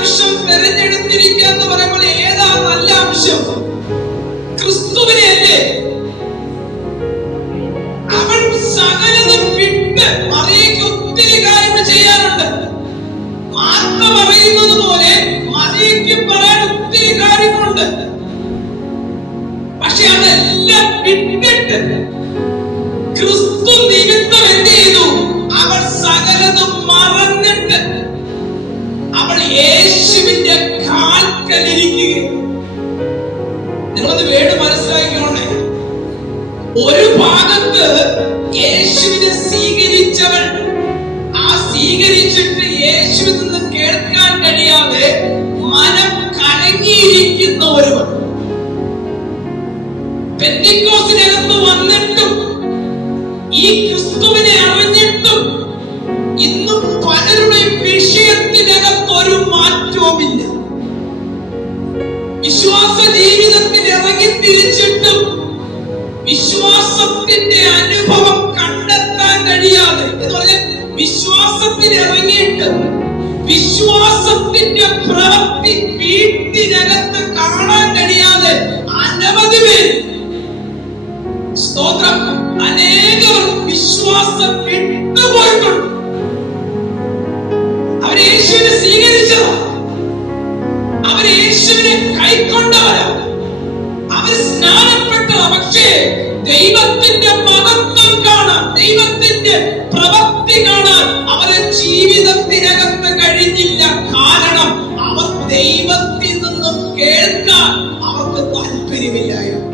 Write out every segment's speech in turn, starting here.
അംശം തെരഞ്ഞെടുത്തിരിക്കുക എന്ന് പറയുമ്പോൾ ഏതാ നല്ല അംശം? ക്രിസ്തുവിനെ അല്ലേ? അവൾ സകലതും വിട്ട് മറിയയ്ക്ക് ഒത്തിരി കാര്യങ്ങൾ ചെയ്യാനുണ്ട്. മാർത്ത പറയുന്നത് പോലെ മറിയയ്ക്ക് പറയാൻ ഒത്തിരി കാര്യങ്ങളുണ്ട്. പക്ഷെ അതെല്ലാം വിട്ടിട്ട് ക്രിസ്തു നിമിത്തം എന്ത് ചെയ്തു? അവൾ സകലതും മറന്നിട്ട് അവൾ യേശുവിന്റെ കാൽക്കലിരിക്കുകയും. നിങ്ങളത് വേട് മനസ്സിലാക്കിക്കോണേ. ഒരു ഭാഗത്ത് യേശുവിനെ സ്വീകരിച്ചവൾ, ആ സ്വീകരിച്ചിട്ട് യേശുവിൽ നിന്ന് കേൾക്കാൻ കഴിയാതെ മനം കലങ്ങിയിരിക്കുന്ന ഒരുവൻ. പെന്തിക്കോസ്തിനകത്ത് വന്നിട്ടും ഈ ക്രിസ്തുവിനെ അറിഞ്ഞിട്ടും ഇന്നും പലരുടെയും വിഷയത്തിനകത്ത് ഒരു മാറ്റവുമില്ല. വിശ്വാസ ജീവിതത്തിൽ ഇറങ്ങി തിരിച്ചിട്ടും വിശ്വാസത്തിന്റെ അനുഭവം കണ്ടെത്താൻ കഴിയാതെ, എന്ന് പറഞ്ഞാൽ വിശ്വാസത്തിൽ ഇറങ്ങിയിട്ട് വിശ്വാസത്തിന്റെ പ്രവൃത്തി വീട്ടിനകത്ത് കാണാൻ കഴിയാതെ അനവധി പേര്, സ്തോത്രം, അനേകർ വിശ്വാസം വിട്ടുപോയിട്ടുണ്ട്. അവര് യേശുവിനെ സ്വീകരിച്ചതാ, അവര് യേശുവിനെ കൈക്കൊണ്ടവരാ, അവര് സ്നാനപ്പെട്ടതാ. പക്ഷേ ദൈവത്തിന്റെ മഹത്വം കാണാൻ, ദൈവത്തിന്റെ പ്രവൃത്തി കാണാൻ അവരെ ജീവിതത്തിനകത്ത് കഴിഞ്ഞില്ല. കാരണം അവർ ദൈവത്തിൽ നിന്നും കേൾക്കാൻ അവർക്ക് താല്പര്യമില്ലായിരുന്നു.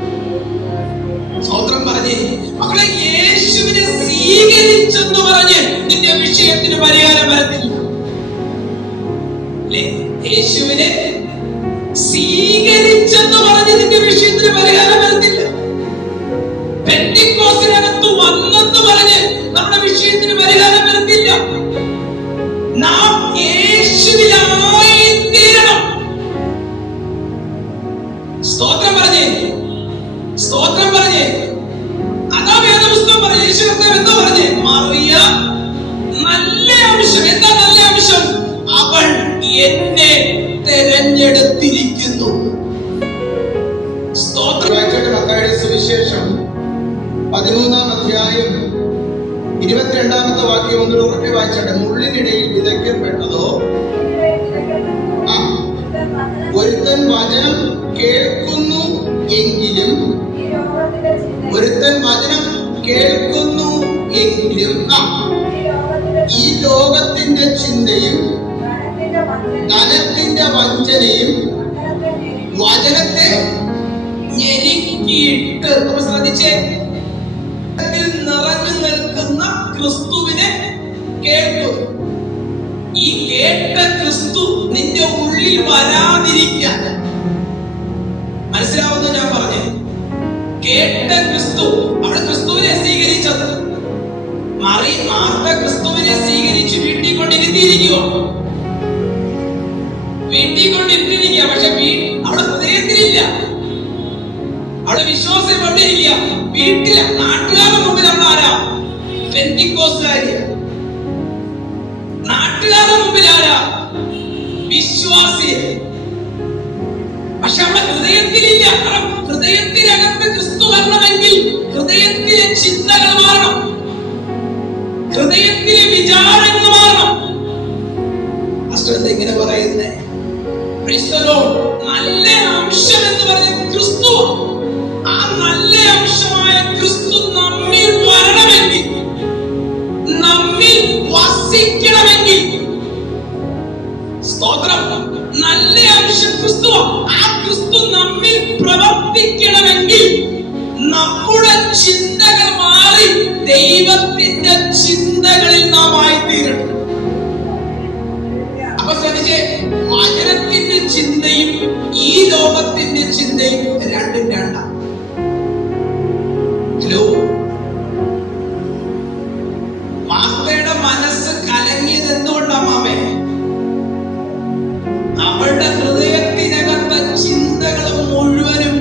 സ്തോത്രം പറഞ്ഞേ മക്കളെ, യേശുവിനെ സ്വീകരിച്ചെന്ന് പറഞ്ഞ് നിന്റെ വിഷയത്തിന് പരിഹാരം വരത്തില്ല. യേശുവിനെ സ്വീകരിച്ചെന്ന് പറഞ്ഞ് നിന്റെ വിഷയത്തിന് പരിഹാരം വരത്തില്ല. പെന്തിക്കോസ്തിനകത്ത് വന്നെന്ന് പറഞ്ഞ് നമ്മുടെ വിഷയത്തിന് പരിഹാരം വരത്തില്ല. നാം യേശുവിലായി തീരണം. സ്തോത്രം പറഞ്ഞേ, സ്തോത്രം പറഞ്ഞേ. അതാ വേദപുസ്തകം പറഞ്ഞ യേശു എന്താ പറഞ്ഞേ? മറിയ നല്ല അംശം. എന്താ നല്ല അംശം? അവൾ എന്നെ തെരഞ്ഞെടുത്തിരിക്കുന്നു. മത്തായിയുടെ സുവിശേഷം 13-ാം അധ്യായം 22-ാമത്തെ വാക്യം ഒന്ന് ഉറക്കെ വായിച്ചാട്ടെ. മുള്ളിനിടയിൽ വിതയ്ക്കപ്പെട്ടതോ, ഒരുത്തൻ വചനം കേൾക്കുന്നു എങ്കിലും, ഒരുത്തൻ വചനം കേൾക്കുന്നു എങ്കിലും ഈ ലോകത്തിന്റെ ചിന്തയും ധനത്തിന്റെ വഞ്ചനയും വചനത്തെ ഞെരുക്കിയിട്ട്, ശ്രദ്ധിച്ചേ, നിറഞ്ഞു നിൽക്കുന്ന ക്രിസ്തുവിനെ കേൾക്കും. ഈ കേട്ട ക്രിസ്തു നിന്റെ ഉള്ളിൽ വരാതിരിക്കാൻ, മനസ്സിലാവുന്നു ഞാൻ പറഞ്ഞേ? കേട്ട ക്രിസ്തു, അവിടെ ക്രിസ്തുവിനെ സ്വീകരിച്ചത്. മാർത്ത ക്രിസ്തുവിനെ സ്വീകരിച്ച് വീട്ടിൽ കൊണ്ടിരുത്തിയിരിക്കുക, വീട്ടിൽ കൊണ്ടിരുത്തിയിരിക്കുക. പക്ഷെ അവിടെ ഹൃദയത്തിലില്ല, അവിടെ വിശ്വാസം കൊണ്ടിരിക്കുക. വീട്ടിലെ നാട്ടുകാരുടെ മുമ്പിൽ അവിടെ ആരാ? പെന്തിക്കോസ്തുകാരിയാ. നാട്ടുകാരുടെ മുമ്പിൽ ആരാ? വിശ്വാസി. പക്ഷെ അവിടെ ഹൃദയത്തിലില്ല. കാരണം ഹൃദയത്തിനകത്ത് ക്രിസ്തു വരണമെങ്കിൽ ഹൃദയത്തിലെ ചിന്തകൾ മാറണം, ഹൃദയത്തിലെ വിചാരങ്ങൾ മാറണം. ഇങ്ങനെ പറയുന്നേ, നല്ല അംശം എന്ന് പറഞ്ഞ ക്രിസ്തു, ആ നല്ല അംശമായ ക്രിസ്തു നമ്മിൽ വരണമെങ്കിൽ, നമ്മിൽ വസിക്കണമെങ്കിൽ, സ്തോത്രം, നല്ല അംശം ക്രിസ്തു, ആ ക്രിസ്തു നമ്മിൽ പ്രവർത്തിക്കണമെങ്കിൽ നമ്മുടെ ചിന്തകൾ മാറി ദൈവത്തിന്റെ ചിന്തകളിൽ നാം ആയിത്തീരണം. അപ്പൊ ശ്രദ്ധിച്ചേ, വചനത്തിന്റെ ചിന്തയും ഈ ലോകത്തിന്റെ ചിന്തയും രണ്ടും രണ്ടാണ്. ഹലോ, മാർത്തയുടെ മനസ്സ് കലങ്ങിയത് എന്തുകൊണ്ടാണ് മാമേ? അവളുടെ ഹൃദയത്തിനകത്ത ചിന്തകൾ മുഴുവനും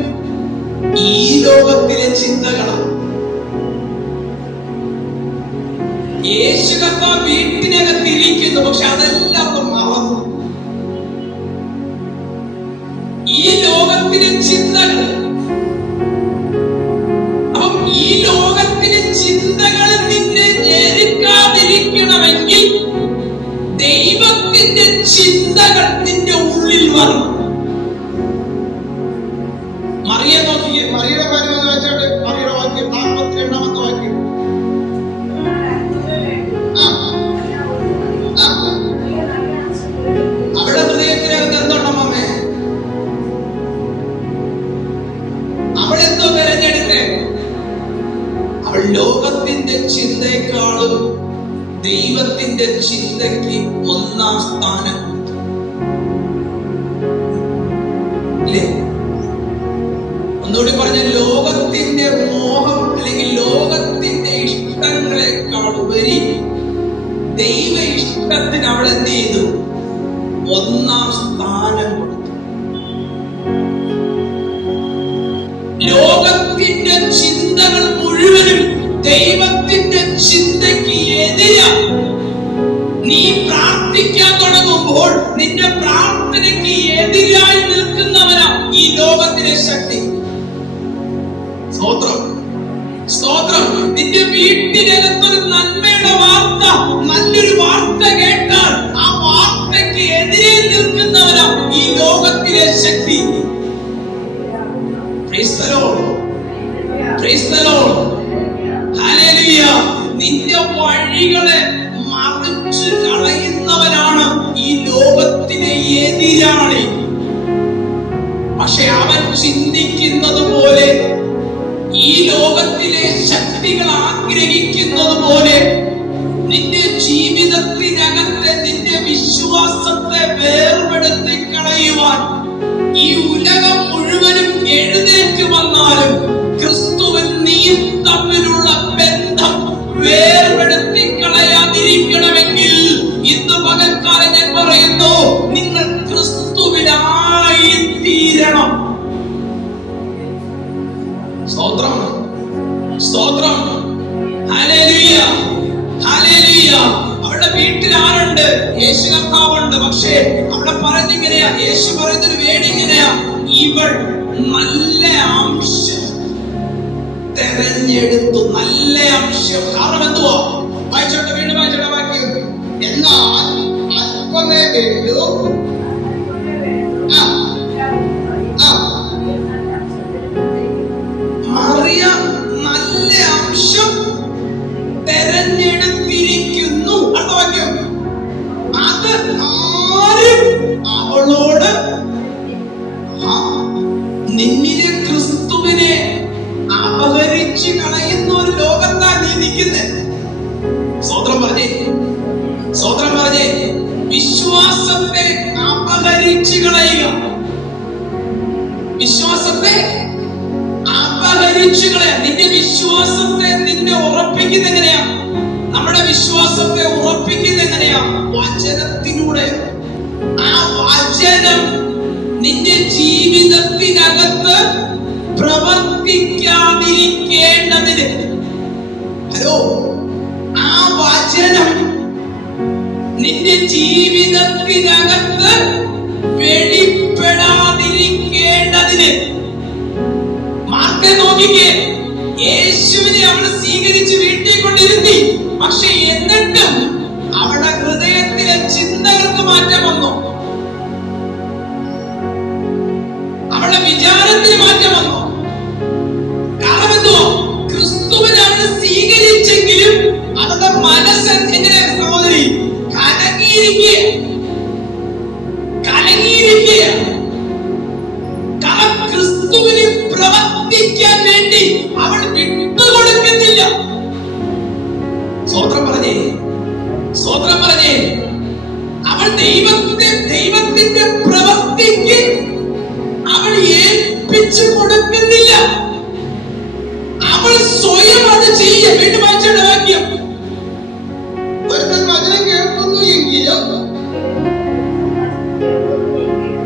ഈ ലോകത്തിലെ ചിന്തകളാണ്. യേശു കർത്താവ് വീട്ടിനകത്ത് ഇരിക്കുന്നു, പക്ഷെ അതെല്ലാം മറന്നു. ദൈവത്തിന്റെ ചിന്തകൾ നിന്റെ ഉള്ളിൽ വരണം. മറിയ നോക്കിയേ, മറിയുടെ കാര്യം വായിച്ചാട്ടെ. മറിയുടെ വാക്യം 42-ാമത്തെ വാക്യം. അവളുടെ ഹൃദയത്തിനകത്ത് എന്തുണ്ടമ്മേ? അവളെന്തോ തെരഞ്ഞെടുത്തേ? അവൾ ലോകത്തിന്റെ ചിന്തയെക്കാളും ദൈവത്തിന്റെ ചിന്തയ്ക്ക് ഒന്നാം സ്ഥാനം കൊടുത്തു. ഒന്നുകൂടി പറഞ്ഞ, ലോകത്തിന്റെ മോഹം അല്ലെങ്കിൽ ലോകത്തിന്റെ ഇഷ്ടങ്ങളെക്കാൾ ഉപരി ദൈവ ഇഷ്ടത്തിന് അവൾ എന്ത് ചെയ്തു? ഒന്നാം സ്ഥാനം കൊടുത്തു. ലോകത്തിന്റെ ചിന്തകൾ മുഴുവനും ദൈവത്തിന്റെ ചിന്തയ്ക്ക് എതിരാണ്. നീ പ്രാർത്ഥിക്കാൻ തുടങ്ങുമ്പോൾ നിന്റെ പ്രാർത്ഥനയ്ക്ക് എതിരായി നിൽക്കുന്നവനാ ഈ ലോകത്തിലെ ശക്തി. സ്തോത്രം, സ്തോത്രം. നിന്റെ വീട്ടിനകത്തൊരു നന്മയുടെ വാർത്ത, നല്ലൊരു വാർത്ത കേട്ടാൽ ആ വാർത്തയ്ക്ക് എതിരെ നിൽക്കുന്നവനാ ഈ ലോകത്തിലെ ശക്തി. Praise the lord, praise the lord, hallelujah. നിന്റെ വഴികളെ മറിച്ച് കളയുന്നവനാണ് ഈ ലോകത്തിലെ എതിരാളി. പക്ഷെ അവൻ ചിന്തിക്കുന്നത് പോലെ, ഈ ലോകത്തിലെ ശക്തികൾ ആഗ്രഹിക്കുന്നത് പോലെ നിന്റെ ജീവിതത്തിനകത്തെ നിന്റെ വിശ്വാസത്തെ വേർപെടുത്തി കളയുവാൻ ഈ ഉലകം മുഴുവനും എഴുന്നേറ്റ് വന്നാലും ക്രിസ്തുവിൻ നീയും തമ്മിലുള്ള ബന്ധം വേർപെടുത്തി കളയാതിരിക്കണമെങ്കിൽ ഇന്ന് പകൽക്കാലം ഞാൻ പറയുന്നു, നിങ്ങൾ ക്രിസ്തുവിനായി തീരണം. സ്തോത്രം, സ്തോത്രം, ഹല്ലേലൂയ, ഹല്ലേലൂയ. അവളുടെ വീട്ടിൽ ആരുണ്ട്? യേശു കർത്താവുണ്ട്. പക്ഷേ അവിടെ പറഞ്ഞിങ്ങനെയാ, യേശു പറയുന്നൊരു വേടി ഇങ്ങനെയാ, ഇവൾ നല്ല അംശം തെരഞ്ഞെടുത്തു. നല്ല അംശം. കാരണം എന്തുവാ? വായിച്ചോട്ടെ, വീണ്ടും വായിച്ചോട്ടെ വാക്യം. എന്നാൽ അല്പമേ വേണ്ടൂ. മറിയ നല്ല അംശം തെരഞ്ഞെടുത്തിരിക്കുന്നു. അടുത്ത വാക്യം. അത് ആരും അവളോട്, നിന്നിലെ ക്രിസ്തുവിനെ അപഹരിച്ച് കളയുന്ന ഒരു ലോകത്താ നീ നിൽക്കുന്നത്. സ്തോത്രം പറഞ്ഞേ, സ്തോത്രം പറഞ്ഞേ. വിശ്വാസത്തെ അപഹരിച്ച് കളയുക, വിശ്വാസത്തെ അപഹരിച്ച് കളയാ. നിന്റെ വിശ്വാസത്തെ നിന്നെ ഉറപ്പിക്കുന്ന എങ്ങനെയാ? നമ്മുടെ വിശ്വാസത്തെ ഉറപ്പിക്കുന്ന എങ്ങനെയാ? വചനത്തിലൂടെ. ആ വചനം നിന്റെ ജീവിതത്തിനകത്ത് പ്രവർത്തിക്കാതിരിക്കേണ്ടതിന്, ഹലോ, ആ വചനം നിന്റെ ജീവിതത്തിനകത്ത് വെളിപ്പെടാതിരിക്കേണ്ടതിന്. മാർത്തെ നോക്കിക്കേ, യേശുവിനെ അവൾ സ്വീകരിച്ച് വീട്ടിൽ കൊണ്ടിരുത്തി. പക്ഷെ എന്നിട്ടും അവളുടെ ഹൃദയത്തിലെ ചിന്തകൾക്ക് മാറ്റം വന്നു, അവളുടെ വിചാരത്തിന് മാറ്റം വന്നു. കാരണം എന്തുവാ? ക്രിസ്തുവിനെ അവൾ സ്വീകരിച്ചെങ്കിലും അവളുടെ മനസ്സ് എങ്ങനെ സഹോദരി കലങ്ങിയിരിക്കുക, കലങ്ങിയിരിക്കുക. കാരണം ക്രിസ്തുവിന് പ്രവർത്തിക്കാൻ വേണ്ടി അവൾ വിട്ടുകൊടുക്കുന്നില്ല. സ്തോത്രം പറഞ്ഞേ, സ്തോത്രം പറഞ്ഞേ. അവൾ ദൈവത്തിന്റെ പ്രവർത്തിക്ക് അവൾ ഏൽപ്പിച്ചു കൊടുക്കുന്നില്ല. അവൾ സ്വയം അത് ചെയ്യ. വീണ്ടും വായിച്ചോട്ടെ വാക്യം. ഒരുത്തൻ വചനം കേൾക്കുന്നു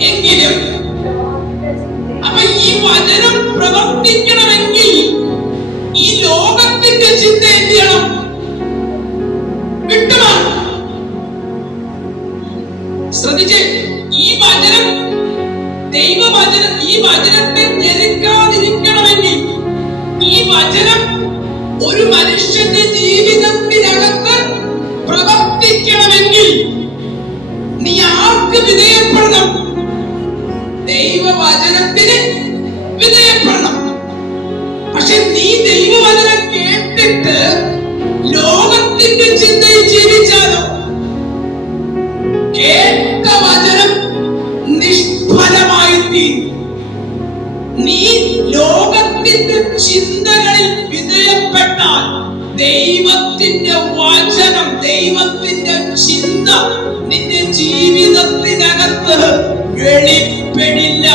എങ്കിലും അപ്പൊ ഈ വചനം പ്രവർത്തിക്കണമെങ്കിൽ ഈ ലോകത്തിന്റെ ചിന്ത എന്ത് ചെയ്യണം? വിട്ടുമാറും. ശ്രദ്ധിച്ചേ, ഈ വചനം ദൈവവചനം, ഈ വചനത്തെ ഞെരുക്കാതിരിക്കണമെങ്കിൽ, ഈ വചനം ഒരു മനുഷ്യന്റെ ജീവിതത്തിനകത്ത് പ്രവർത്തിക്കണമെങ്കിൽ എന്തിന് വിധേയപ്പെടണം? ദൈവവചനത്തിന് വിധേയപ്പെടണം. പക്ഷെ നീ ദൈവവചനം കേട്ടിട്ട് ലോകത്തിന്റെ ചിന്തയിൽ ജീവിച്ചാലോ? കേട്ട വചനം നിഷ്ഫലമായി തീരും. നീ ലോകത്തിന്റെ ചിന്തകളിൽ വിധേയപ്പെട്ടാൽ ദൈവത്തിന്റെ വചനം, ദൈവത്തിന്റെ ചിന്ത നിന്റെ ജീവിതത്തിനകത്ത് വെളിപ്പെടില്ല.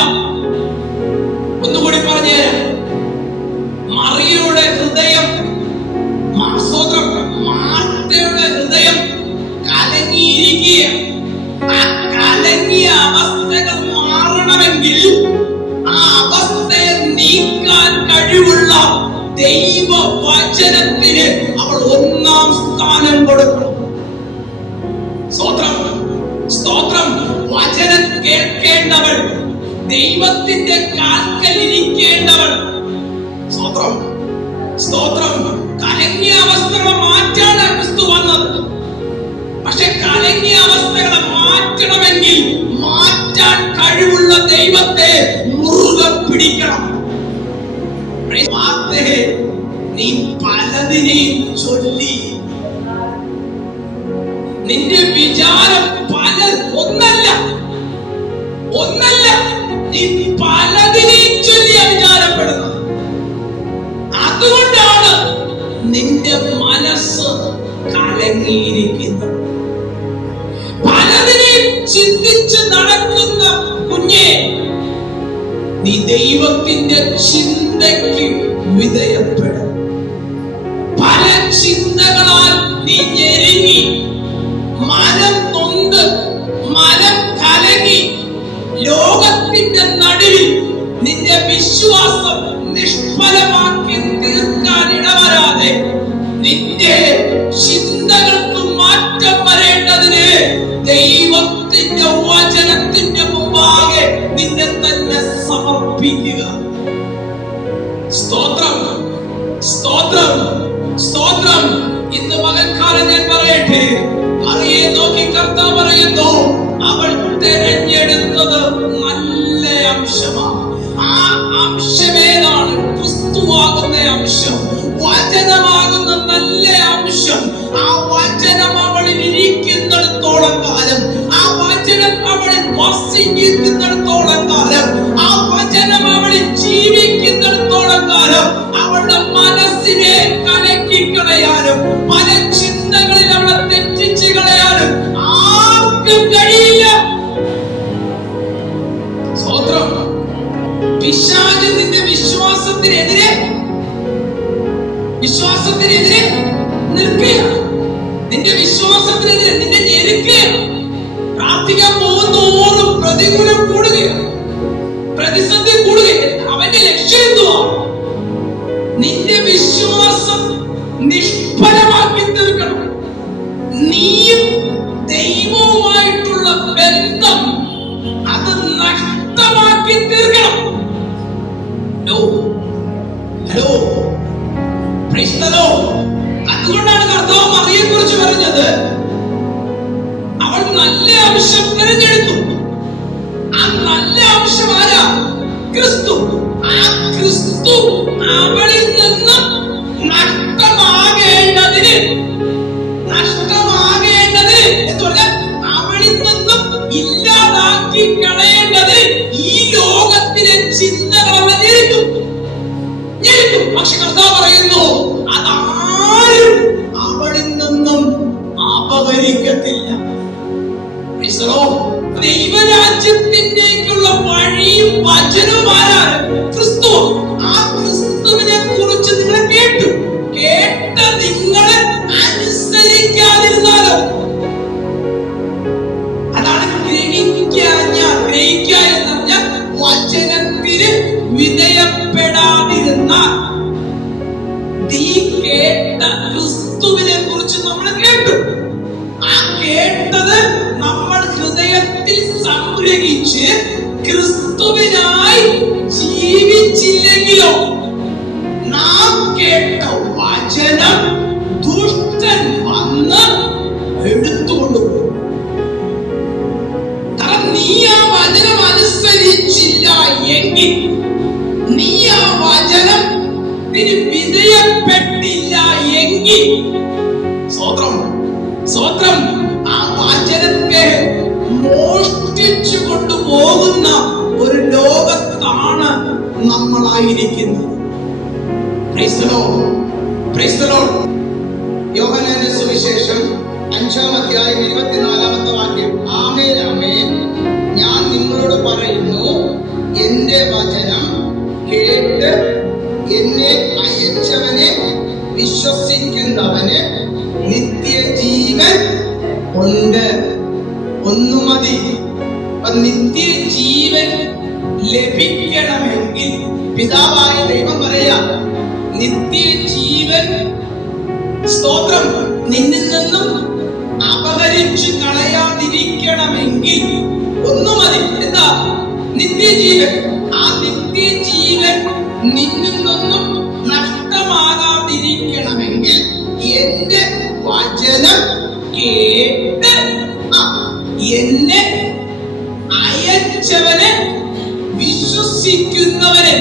ഒന്നുകൂടി പറഞ്ഞുതരാം. മറിയയുടെ ഹൃദയം, മാർത്തയുടെ ഹൃദയം കലങ്ങിയിരിക്കുകയാണ്. ആ കലങ്ങിയ അവസ്ഥകൾ മാറണമെങ്കിൽ ആ അവസ്ഥയെ നീക്കാൻ കഴിവുള്ള ദൈവവചനത്തിന് അവൾ ഒന്നാം സ്ഥാനം കൊടുക്കണം. സ്തോത്രം, സ്തോത്രം. വചനം കേൾക്കേണ്ടവൾ, ദൈവത്തിന്റെ കാൽക്കൽ ഇരിക്കേണ്ടവൾ. സ്തോത്രം, സ്തോത്രം. കലങ്ങിയ അവസ്ഥകളെ മാറ്റാണ് ക്രിസ്തു വന്നത്. പക്ഷെ കലങ്ങിയ അവസ്ഥകളെ മാറ്റണമെങ്കിൽ മാറ്റാൻ കഴിവുള്ള ദൈവത്തെ മുറുകെ പിടിക്കണം. നീ പലതിനെയും ചൊല്ലി, നിന്റെ വിചാരം ഒന്നല്ല, നീ പലതിനെയും ചൊല്ലിയ വിചാരപ്പെടുന്നത്. അതുകൊണ്ടാണ് നിന്റെ മനസ്സ് കലങ്ങിയിരിക്കുന്നത്. പലതിനെയും ചിന്തിച്ച് നടക്കുന്ന കുഞ്ഞെ, നീ ദൈവത്തിന്റെ ചിന്തയ്ക്ക് വിധേയപ്പെടും. പല ചിന്തകളാൽ നീ ഞെരുങ്ങി, മനം നൊന്ത്, മനം കലങ്ങി, ലോകത്തിന്റെ നടുവിൽ നിന്റെ വിശ്വാസം നിഷ്ഫലമാക്കി തീർക്കാൻ ഇടവരാതെ നിന്റെ ചിന്തകൾക്ക് മാറ്റം വരേണ്ടതിന് ദൈവത്തിന്റെ വചനത്തിന്റെ മുമ്പാകെ നിന്നെ തന്നെ സമർപ്പിക്കുക. സ്തോത്രം, സ്തോത്രം, സ്തോത്രം. ഇന്ന് പകൽക്കാലം ഞാൻ പറയട്ടെ, അറിയെ നോക്കി കർത്താവ് പറയുന്നു, അവൾ തെരഞ്ഞെടുത്തത് നല്ല അംശമാണ്. ആ അംശമേതാണ്? ക്രിസ്തുവാകുന്ന അംശം, വചനമാകുന്ന നല്ല അംശം. ആ വചനം അവളിൽ ഇരിക്കുന്നിടത്തോളം കാലം, ആ വചനം അവളിൽ വസിക്കുന്നിടത്തോളം കാലം, ആ വചനം അവളിൽ ജീവിക്കുന്നിടത്തോളം കാലം അവളുടെ മനസ്സിനെ കലക്കിക്കളയാനും പല ചിന്തകളിൽ അവളെ തെറ്റിച്ച് കളയാനും ആർക്കും കഴിയില്ല. സ്തോത്രം. പിശാച് നിന്റെ വിശ്വാസത്തിനെതിരെ നിൽക്കുക, നിന്റെ വിശ്വാസത്തിനെതിരെ നിന്നെ ഞെരുക്കുകയാണ്. പ്രാർത്ഥിക്കാൻ പോകുന്നോറും പ്രതികൂലം കൂടുകയാണ്, പ്രതിസന്ധി കൂടുകയാണ്. അവന്റെ ലക്ഷ്യം എന്തുവാ? നിന്റെ വിശ്വാസം നിഷ്ഫലമാക്കി തീർക്കണം. നീയും ദൈവവുമായിട്ടുള്ള ബന്ധം അത് നഷ്ടമാക്കി തീർക്കണം. Hello, price the Lord. അതുകൊണ്ടാണ് കർത്താവ് മറിയെ കുറിച്ച് പറഞ്ഞത്, അവൾ നല്ല അംശം തിരഞ്ഞെടുത്തു. ആ നല്ല അംശം ആരാ? ക്രിസ്തു. ആ ക്രിസ്തു അവളിൽ നിന്ന് നഷ്ടമാകേണ്ടതിന് എന്ന് പറഞ്ഞാൽ അവളിൽ നിന്നും ഇല്ലാതാക്കി കളയേണ്ടത് ഈ ലോകത്തിലെ ചിന്തകളെ ഞെരുക്കും. പക്ഷെ കർത്താവ് പറയുന്നു, അതാരും അവളിൽ നിന്നും അപഹരിക്കത്തില്ല. ദൈവരാജ്യത്തിലേക്കുള്ള വഴിയും വചനവും ആരാണ്? ക്രിസ്തു. ആ ക്രിസ്തുവിനെ കുറിച്ച് നിങ്ങൾ കേട്ട നിങ്ങൾ അനുസരിക്കാതിരുന്നാലോ? അതാണ് ഗ്രഹിക്കുക എന്ന് പറഞ്ഞാൽ വചനത്തിന് വിധേയപ്പെടാതിരുന്ന. നീ കേട്ട ക്രിസ്തുവിനെ കുറിച്ച് നമ്മൾ കേട്ടു. ആ കേട്ടത് നമ്മൾ ഹൃദയത്തിൽ സംഗ്രഹിച്ച് ക്രിസ്തുവിനായി ജീവിച്ചില്ലെങ്കിലോ നാം കേട്ട വചനം ദുഷ്ടൻ വന്ന് എടുത്തുകൊണ്ടുപോകും. കാരണം നീ ആ വചനം അനുസരിച്ചില്ല എങ്കിൽ, നീ ആ വചനത്തിന് വിധേയപ്പെട്ടില്ല എങ്കിൽ, സ്വത്രം ആ വചനത്തെ മോഷ്ടിച്ചു കൊണ്ടുപോകുന്ന ഒരു ലോകത്താണ് നമ്മളായിരിക്കുന്നത്. Praise the Lord. Praise the Lord. യോഹന്നാന്റെ സുവിശേഷം 5-ാം അധ്യായം 24-ാമത്തെ വാക്യം. ആമേൻ ആമേൻ, ഞാൻ നിങ്ങളോട് പറയുന്നു, എന്റെ വചനം കേട്ട് എന്നെ അയച്ചവനെ വിശ്വസിക്കുന്നവന് നിത്യജീവൻ ഉണ്ട്. ഒന്നു മതി. നിത്യജീവൻ ലഭിക്കണമെങ്കിൽ പിതാവായ ദൈവം പറയാ, നിത്യജീവൻ സ്തോത്രം നിന്നിൽ നിന്നും അപഹരിച്ചു കളയാതിരിക്കണമെങ്കിൽ ഒന്നു മതി. എന്താ? നിത്യജീവൻ. ആ നിത്യജീവൻ നിന്നിൽ നിന്നും നഷ്ടമാകാതിരിക്കണമെങ്കിൽ എന്റെ വചനം കേട്ട് എന്നെ അയച്ചവനെ വിശ്വസിക്കുന്നവനെ.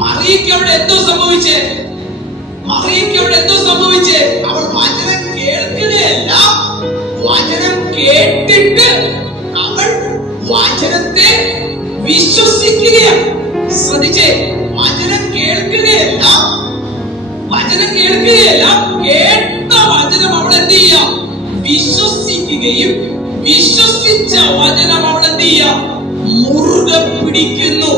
മറിയയ്ക്ക് അവിടെ എന്തോ സംഭവിച്ചേ? അവൾ വചനം കേൾക്കുകയല്ല, വചനം കേട്ടിട്ട് അവൾ വചനത്തെ വിശ്വസിക്കുകയാണ്. ശ്രദ്ധിച്ചേ, വചനം കേൾക്കുകയല്ല, കേട്ട വചനം അവൾ എന്ത് ചെയ്യാം? വിശ്വസിക്കുകയും വിശ്വസിച്ച വചനം അവൾ എന്ത് ചെയ്യാം? മുറുകെ പിടിക്കുന്നു.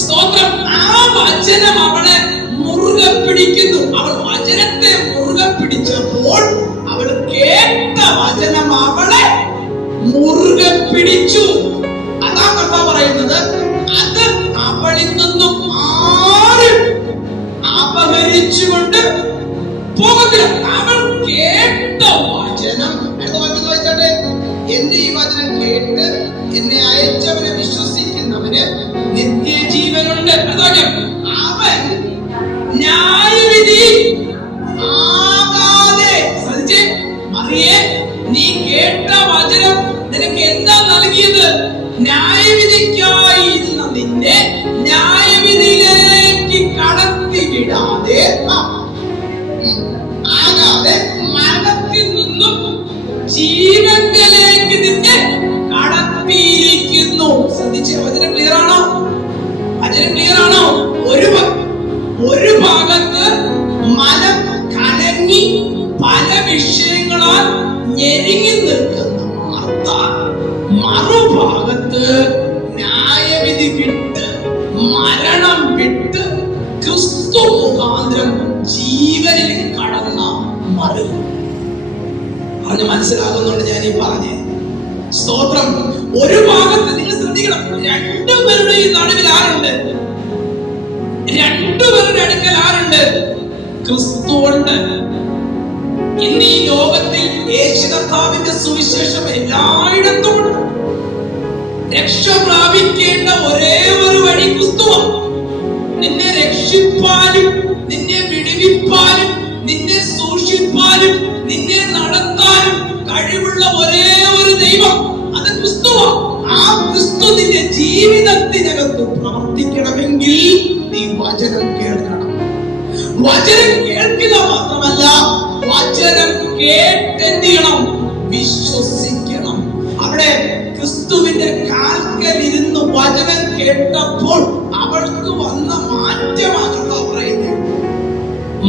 സ്തോത്രം. ആ വചനം അവളെ മുറുകെ പിടിക്കുന്നു. അവൾ വചനത്തെ മുറുകെ പിടിച്ചപ്പോൾ അവൾ കേട്ട വചനം അവളെ മുറുകെ പിടിച്ചു. അതാ കർത്താവ് പറയുന്നത്, അത് അവളിൽ നിന്നും ആരും അപഹരിച്ചുകൊണ്ട് പോകത്തില്ല. അവൾ കേട്ട വചനം. എന്റെ ഈ വചനം കേട്ട് എന്നെ അയച്ചവനെ വിശ്വസിക്കുന്നവന് നിത്യജീവനുണ്ട്. അവൻ ന്യായവിധി ആകാതെ. ശ്രദ്ധിച്ചേ, മറിയേ, നീ കേട്ട വചനം നിനക്ക് എന്താ നൽകിയത്? ന്യായവിധിക്കായിരുന്ന നിന്നെ ന്യായവിധിയിലേക്ക് കടത്തിവിടാതെ ആകാതെ മരണത്തിൽ നിന്നും ജീവനിലേക്ക് നിന്നെ കടത്തിയിരിക്കുന്നു. ശ്രദ്ധിച്ചേ, വചനം ക്ലിയർ ആണോ? ഒരു ഭാഗത്ത് മനം കലങ്ങി പല വിഷയങ്ങളാൽ ഞെരുങ്ങി നിൽക്കുന്ന മാർത്ത, മറുഭാഗത്ത് ന്യായവിധി വിട്ട് മരണം വിട്ട് ക്രിസ്തു മുഖാന്തരം ജീവനിൽ കടന്ന മറിയ. പറഞ്ഞ് മനസ്സിലാകുന്നുണ്ട് ഞാൻ ഈ പറഞ്ഞേ? സ്തോത്രം. ഒരു ഭാഗത്ത് നിങ്ങൾ ശ്രദ്ധിക്കണം, രണ്ടുപേരുടെയും നടുവിൽ ആരുണ്ട്? രണ്ടുപേരുടെ അടുക്കൽ ആരുണ്ട്? ക്രിസ്തുവുണ്ട്. ഇന്ന് ഈ ലോകത്തിൽ യേശു കർത്താവിന്റെ സുവിശേഷം എല്ലായിടത്തും ഉണ്ട്. രക്ഷ പ്രാപിക്കേണ്ട ഒരേ ഒരു വഴി ക്രിസ്തുവാണ്. നിന്നെ രക്ഷിപ്പാനും നിന്നെ വിടുവിപ്പാനും നിന്നെ സൂക്ഷിപ്പാനും നിന്നെ നടത്താനും കഴിവുള്ള ഒരേ ഒരു ദൈവം, അത് ക്രിസ്തുവാണ്. ആ ക്രിസ്തു നിന്റെ ജീവിതത്തിനകത്ത് പ്രവർത്തിക്കണമെങ്കിൽ നീ വചനം കേൾക്കണം. വചനം കേൾക്കുക മാത്രമല്ല, വചനം കേട്ടെന്ത് ചെയ്യണം? വിശ്വസിക്കണം. അവിടെ ക്രിസ്തുവിന്റെ കാൽക്കൽ ഇരുന്ന് വചനം കേട്ടപ്പോൾ അവൾക്ക് വന്ന മാറ്റമാണ് പറയുന്നത്.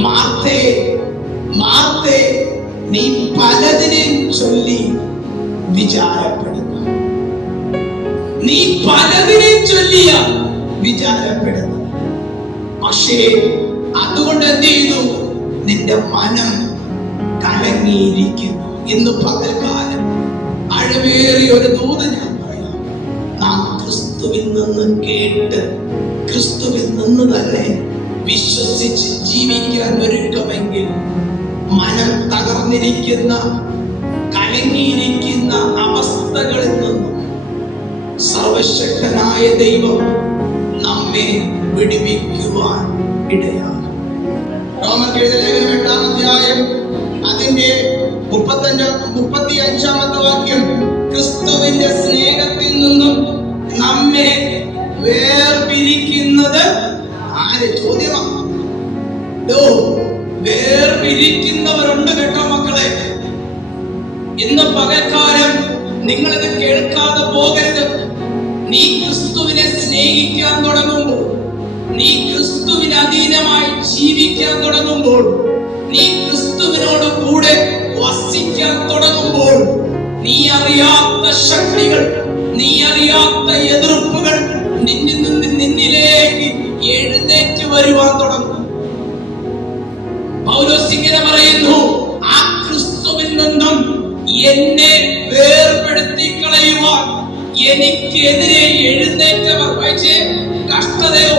മാർത്തേ, മാർത്തേ, നീ പലതിനെയും ചൊല്ലി വിചാരപ്പെടുന്നു. നീ പലതിനെയും ചൊല്ലിയ വിചാരപ്പെടുന്നു. പക്ഷേ അതുകൊണ്ട് എന്ത് ചെയ്തു? നിന്റെ മനം കലങ്ങിയിരിക്കുന്നു. ഇന്ന് പകൽക്കാലം അഴവേറിയ ഒരു ദൂത് ഞാൻ പറയാം. നാം ക്രിസ്തുവിൽ നിന്ന് കേട്ട് ക്രിസ്തുവിൽ നിന്ന് തന്നെ വിശ്വസിച്ച് ജീവിക്കാൻ ഒരുക്കമെങ്കിൽ മനം തകർന്നിരിക്കുന്ന കലങ്ങിയിരിക്കുന്ന അവസ്ഥകളിൽ നിന്നും സർവശക്തനായ ദൈവം നമ്മെ വിടുവിക്കുവാൻ ഇടയാകും. റോമർക്ക് എഴുതിയ ലേഖനം 8-ാം അധ്യായം അതിന്റെ 35-ാമത്തെ വാക്യം, ക്രിസ്തുവിന്റെ സ്നേഹത്തിൽ നിന്നും നമ്മെ വേർപിരിക്കുന്നത് ആര്? ചോദ്യമാണ്. വേർപിരിക്കുന്നവരുണ്ട് കേട്ടോ മക്കളെ. ഇന്ന് പകൽക്കാലം നിങ്ങളിത് കേൾക്കാതെ പോകരുത്. നീ ക്രിസ്തുവിനെ സ്നേഹിക്കാൻ തുടങ്ങുമ്പോൾ, നീ ക്രിസ്തുവിന് അധീനമായി ജീവിക്കാൻ തുടങ്ങുമ്പോൾ, നീ ക്രിസ്തുവിനോട് കൂടെ വസിക്കാൻ തുടങ്ങുമ്പോൾ, നീ അറിയാത്ത ശക്തികൾ, നീ അറിയാത്ത എതിർപ്പുകൾ നിന്നിൽ നിന്ന് നിന്നിലേക്ക് എഴുന്നേറ്റ് വരുവാൻ തുടങ്ങും. പൗലോസ് ഇങ്ങനെ പറയുന്നു, ആ ക്രിസ്തുവിൽ നിന്നും എന്നെ വേർപെടുത്തി കളയുവാൻ എനിക്കെതിരെ എഴുന്നേറ്റവർ, വായിച്ചേ, കഷ്ടതയോ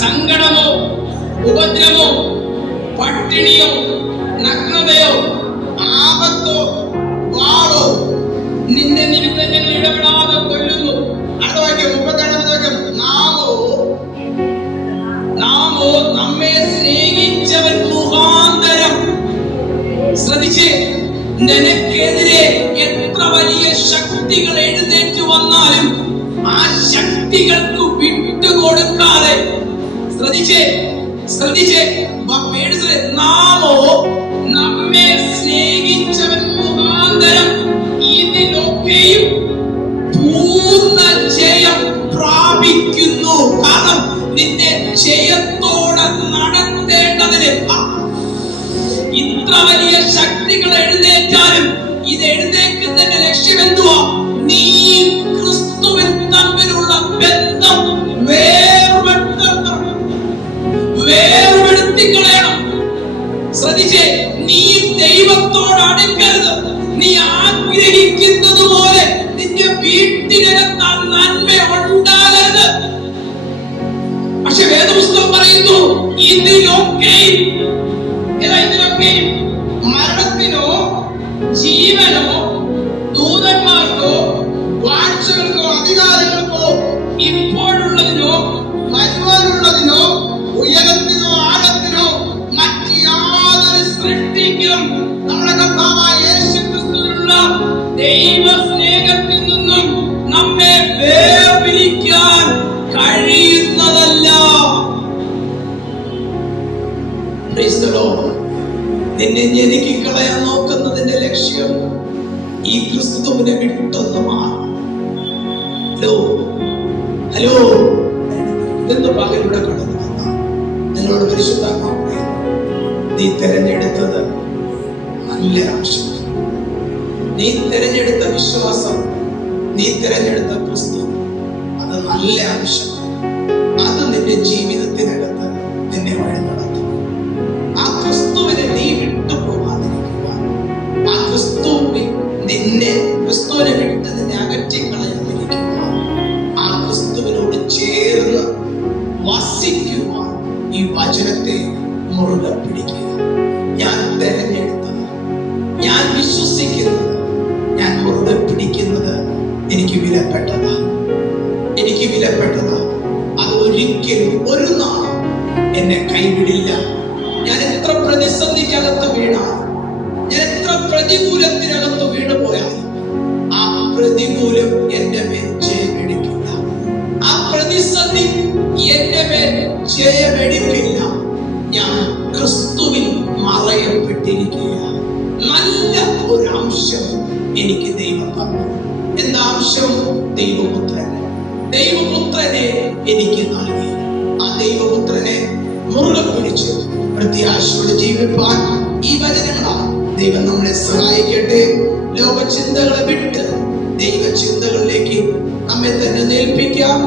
സങ്കടമോ ഉപദ്രവമോ പട്ടിണിയോ നഗ്നതയോ ആപത്തോ വാളോ നിന്നെ നിരുദ്ധങ്ങൾ ഇടപെടാതെ കൊല്ലുന്നു. അടുത്ത വാക്യം 37-ാമത്തെ വാക്യം, നാമോ നമ്മെ സ്നേഹിച്ചവൻ മുഖാന്തരം. ശ്രദ്ധിച്ചേ, നിനക്കെതിരെ എത്ര വലിയ ശക്തികൾ എഴുന്നേറ്റ് വന്നാലും ആ ശക്തികൾക്ക് വിട്ടുകൊടുക്കാതെ, ശ്രദ്ധിച്ചേ, നാമോ നമ്മെ സ്നേഹിച്ചവൻ മുഖാന്തരം ഇതിലൊക്കെയും പൂർണ്ണ ജയം പ്രാപിക്കുന്നു. കാരണം നിന്നെ ജയത്തോടെ നടത്തേണ്ടതിന് ഇത്ര വലിയ ശക്തികൾ എഴുന്നേറ്റാലും ഇത് എഴുന്നേൽക്കുന്നതിന്റെ ലക്ഷ്യം എന്തുവാ? നീ ക്രിസ്തുവിൻ തമ്മിലുള്ള ബന്ധം വേർപെടുത്തിക്കളയണം. ശ്രദ്ധിച്ചേ, നീ ദൈവത്തോട് അടുക്കരുത്. നീ ആഗ്രഹിക്കുന്നത് പോലെ നിന്റെ വീട്ടിനകത്ത് നന്മ ഉണ്ടാകരുത്. പക്ഷെ വേദപുസ്തകം പറയുന്നു, ഇതിലൊക്കെയും മരണത്തിനോ ജീവനോ ദൂതന്മാർക്കോ വാഴ്ചകൾക്കോ അധികാരങ്ങൾക്കോ ഇപ്പോഴുള്ളതിനോ വരുവാനുള്ളതിനോ ഉയരത്തിനോ ആഴത്തിനോ മറ്റ് യാതൊരു സൃഷ്ടിക്കും നമ്മുടെ കർത്താവായ യേശുക്രിസ്തുവിനുള്ള ദൈവ സ്നേഹത്തിൽ നിന്നും നമ്മെ വേർപിരിക്കാൻ കഴിയുന്നതല്ല. നിന്നെ ഞെരുക്കിക്കളയാൻ നോക്കുന്നതിന്റെ ലക്ഷ്യം ഈ ക്രിസ്തുവിനെ വിട്ടൊന്ന് മാറും. ഹലോ, ഇതെന്ന് പകലൂടെ കടന്നു വന്ന നിങ്ങളോട് പരിശുദ്ധാത്മാവ്, നീ തെരഞ്ഞെടുത്തത് നല്ല ആവശ്യം, നീ തെരഞ്ഞെടുത്ത വിശ്വാസം, നീ തെരഞ്ഞെടുത്ത ക്രിസ്തു, അത് നല്ല ആവശ്യം. അത് നിന്റെ ജീവിതത്തിനകത്ത് നിന്നെ വഴി നടത്തും. ആ ക്രിസ്തുവിനെ നീ വിട്ടുപോകാതിരിക്കുവാൻ, ആ ക്രിസ്തുവിനെ വിട്ട് നിന്നെ അകറ്റിക്കളയാതിരിക്കുവാൻ, ആ ക്രിസ്തുവിനോട് ചേർന്ന് വസിക്കുവാൻ ഈ വചനത്തെ മുറുകെ പിടിക്കുക. ഞാൻ തെരഞ്ഞെടുത്തത്, ഞാൻ വിശ്വസിക്കുന്നത്, ഞാൻ മുറുകെ പിടിക്കുന്നത് എനിക്ക് വിലപ്പെട്ടതാ. അത് ഒരിക്കലും ഒരു നാളും എന്നെ കൈവിടില്ല. ഞാൻ എത്ര പ്രതിസന്ധിക്കകത്ത് വീണാലും, ഞാൻ എത്ര പ്രതികൂലത്തിനകത്ത് വീണു പോയാലും ആ പ്രതികൂലം എന്റെ മേൽ ജയമെടുക്കില്ല. ആ പ്രതിസന്ധി എന്റെ മേൽ ജയമെടുക്കില്ല. ഞാൻ ക്രിസ്തുവിൽ മറയപ്പെട്ടിരിക്കുക. നല്ല ഒരു അംശം എനിക്ക് ദൈവം തന്നു. എന്താ അംശം? ദൈവപുത്രനെ എനിക്ക് നൽകി. ആ ദൈവപുത്രനെ മുറുകെ പിടിച്ച് പ്രത്യാശയോടെ ജീവിപ്പാൻ ഈ വചനങ്ങളാൽ ദൈവം നമ്മളെ സഹായിക്കട്ടെ. ലോകചിന്തകളെ വിട്ട് ദൈവചിന്തകളിലേക്ക് നമ്മെ തന്നെ ഏൽപ്പിക്കാം.